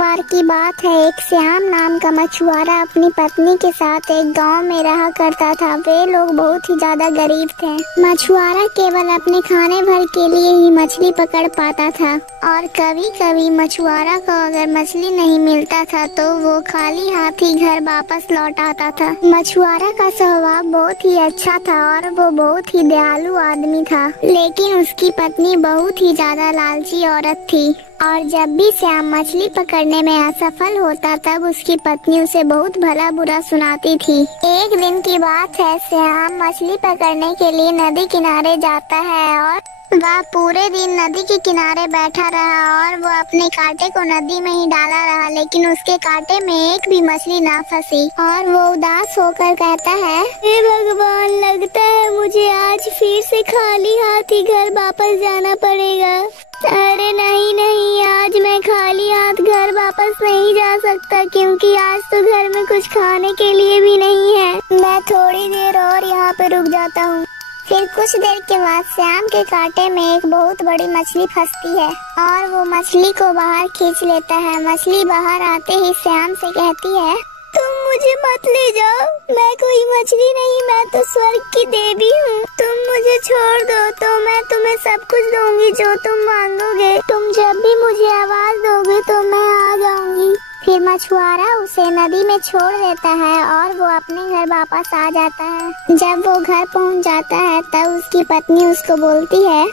बार की बात है, एक श्याम नाम का मछुआरा अपनी पत्नी के साथ एक गांव में रहा करता था। वे लोग बहुत ही ज्यादा गरीब थे। मछुआरा केवल अपने खाने भर के लिए ही मछली पकड़ पाता था और कभी कभी मछुआरा को अगर मछली नहीं मिलता था तो वो खाली हाथ ही घर वापस लौट आता था। मछुआरा का स्वभाव बहुत ही अच्छा था और वो बहुत ही दयालु आदमी था, लेकिन उसकी पत्नी बहुत ही ज्यादा लालची औरत थी और जब भी श्याम मछली पकड़ने में असफल होता तब उसकी पत्नी उसे बहुत भला बुरा सुनाती थी। एक दिन की बात है, श्याम मछली पकड़ने के लिए नदी किनारे जाता है और वह पूरे दिन नदी के किनारे बैठा रहा और वो अपने कांटे को नदी में ही डाला रहा, लेकिन उसके कांटे में एक भी मछली ना फंसी और वो उदास होकर कहता है, हे भगवान, लगता है मुझे आज फिर से खाली हाथ ही घर वापस जाना पड़ेगा। अरे नहीं नहीं, आज मैं खाली हाथ घर वापस नहीं जा सकता क्योंकि आज तो घर में कुछ खाने के लिए भी नहीं है। मैं थोड़ी देर और यहाँ पे रुक जाता हूँ। फिर कुछ देर के बाद श्याम के कांटे में एक बहुत बड़ी मछली फंसती है और वो मछली को बाहर खींच लेता है। मछली बाहर आते ही श्याम से कहती है, तुम मुझे मत ले जाओ, मैं कोई मछली नहीं, मैं तो स्वर्ग की देवी हूँ। तुम मुझे छोड़ दो तो मैं तुम्हें सब कुछ दूंगी जो तुम मांगोगे। तुम जब भी मुझे आवाज दोगे तो मैं आ जाऊंगी। फिर मछुआरा उसे नदी में छोड़ देता है और वो अपने घर वापस आ जाता है। जब वो घर पहुंच जाता है तब उसकी पत्नी उसको बोलती है,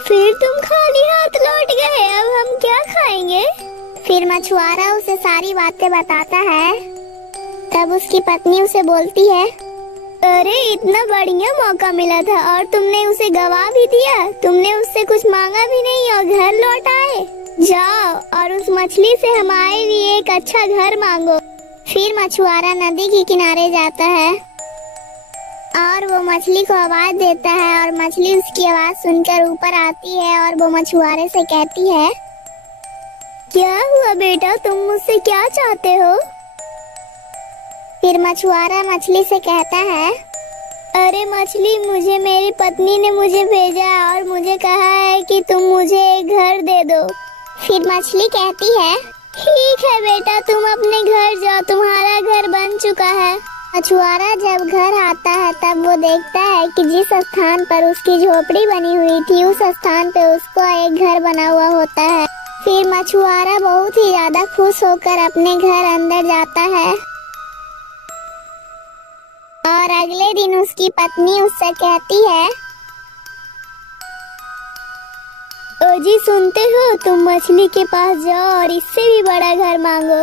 फिर तुम खाली हाथ लौट गए, अब हम क्या खाएंगे? फिर मछुआरा उसे सारी बातें बताता है। तब उसकी पत्नी उसे बोलती है, अरे इतना बढ़िया मौका मिला था और तुमने उसे गवा भी दिया। तुमने उससे कुछ मांगा भी नहीं और घर लौट आए। जाओ और उस मछली से हमारे लिए एक अच्छा घर मांगो। फिर मछुआरा नदी के किनारे जाता है और वो मछली को आवाज देता है और मछली उसकी आवाज सुनकर ऊपर आती है और वो मछुआरे से कहती है, क्या हुआ बेटा, तुम मुझसे क्या चाहते हो? फिर मछुआरा मछली से कहता है, अरे मछली, मुझे मेरी पत्नी ने मुझे भेजा और मुझे कहा है कि तुम मुझे एक घर दे दो। फिर मछली कहती है, ठीक है बेटा, तुम अपने घर जाओ, तुम्हारा घर बन चुका है। मछुआरा जब घर आता है तब वो देखता है कि जिस स्थान पर उसकी झोपड़ी बनी हुई थी उस स्थान पे उसको एक घर बना हुआ होता है। फिर मछुआरा बहुत ही ज्यादा खुश होकर अपने घर अंदर जाता है और अगले दिन उसकी पत्नी उससे कहती है, ओ जी, सुनते हो, तुम मछली के पास जाओ और इससे भी बड़ा घर मांगो।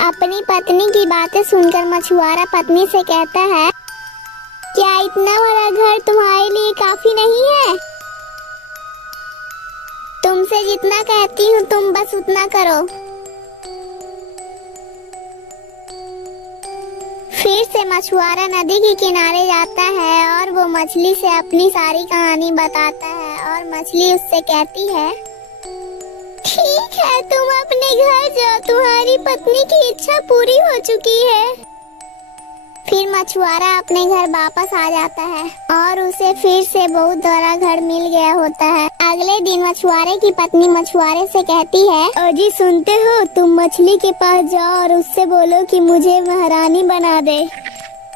अपनी पत्नी की बातें सुनकर मछुआरा पत्नी से कहता है, क्या इतना बड़ा घर तुम्हारे लिए काफी नहीं है? तुमसे जितना कहती हूँ तुम बस उतना करो। फिर से मछुआरा नदी के किनारे जाता है और वो मछली से अपनी सारी कहानी बताता है और मछली उससे कहती है, ठीक है, तुम अपने घर जाओ, तुम्हारी पत्नी की इच्छा पूरी हो चुकी है। फिर मछुआरा अपने घर वापस आ जाता है और उसे फिर से बहुत बड़ा घर मिल गया होता है। अगले दिन मछुआरे की पत्नी मछुआरे से कहती है, ओ जी, सुनते हो, तुम मछली के पास जाओ और उससे बोलो कि मुझे महारानी बना दे।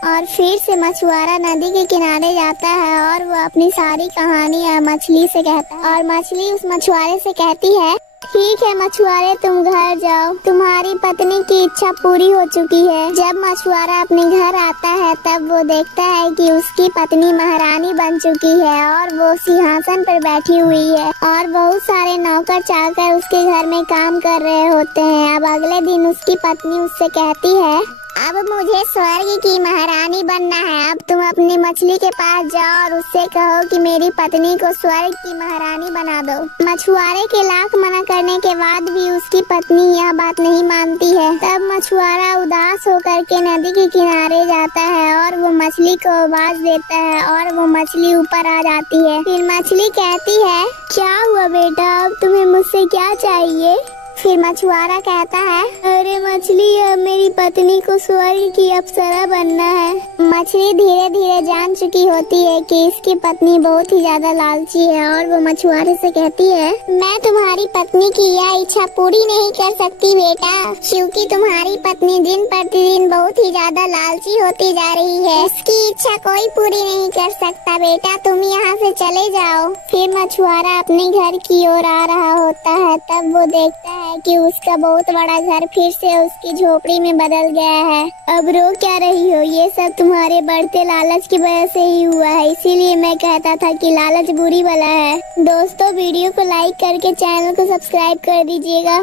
और फिर से मछुआरा नदी के किनारे जाता है और वो अपनी सारी कहानी मछली से कहता है और मछली उस मछुआरे से कहती है, ठीक है मछुआरे, तुम घर जाओ, तुम्हारी पत्नी की इच्छा पूरी हो चुकी है। जब मछुआरा अपने घर आता है तब वो देखता है कि उसकी पत्नी महारानी बन चुकी है और वो सिंहासन पर बैठी हुई है और बहुत सारे नौकर चाकर उसके घर में काम कर रहे होते हैं। अब अगले दिन उसकी पत्नी उससे कहती है, अब मुझे स्वर्ग की महारानी बनना है। अब तुम अपनी मछली के पास जाओ और उससे कहो कि मेरी पत्नी को स्वर्ग की महारानी बना दो। मछुआरे के लाख मना करने के बाद भी उसकी पत्नी यह बात नहीं मानती है। तब मछुआरा उदास होकर के नदी के किनारे जाता है और वो मछली को आवाज देता है और वो मछली ऊपर आ जाती है। फिर मछली कहती है, क्या हुआ बेटा, अब तुम्हें मुझसे क्या चाहिए? फिर मछुआरा कहता है, अरे मछली, अब मेरी पत्नी को स्वर्ग की अप्सरा बनना है। मछली धीरे धीरे जान चुकी होती है कि इसकी पत्नी बहुत ही ज्यादा लालची है और वो मछुआरे से कहती है, मैं तुम्हारी पत्नी की यह इच्छा पूरी नहीं कर सकती बेटा, क्योंकि तुम्हारी पत्नी दिन प्रतिदिन बहुत ही ज्यादा लालची होती जा रही है। इसकी इच्छा कोई पूरी नहीं कर सकता बेटा, तुम यहाँ से चले जाओ। फिर मछुआरा अपने घर की ओर आ रहा होता है। तब वो देखता है कि उसका बहुत बड़ा घर फिर से उसकी झोपड़ी में बदल गया है। अब रो क्या रही हो, ये सब तुम्हारे बढ़ते लालच की वजह से ही हुआ है, इसीलिए मैं कहता था कि लालच बुरी बला है। दोस्तों वीडियो को लाइक करके चैनल को सब्सक्राइब कर दीजिएगा।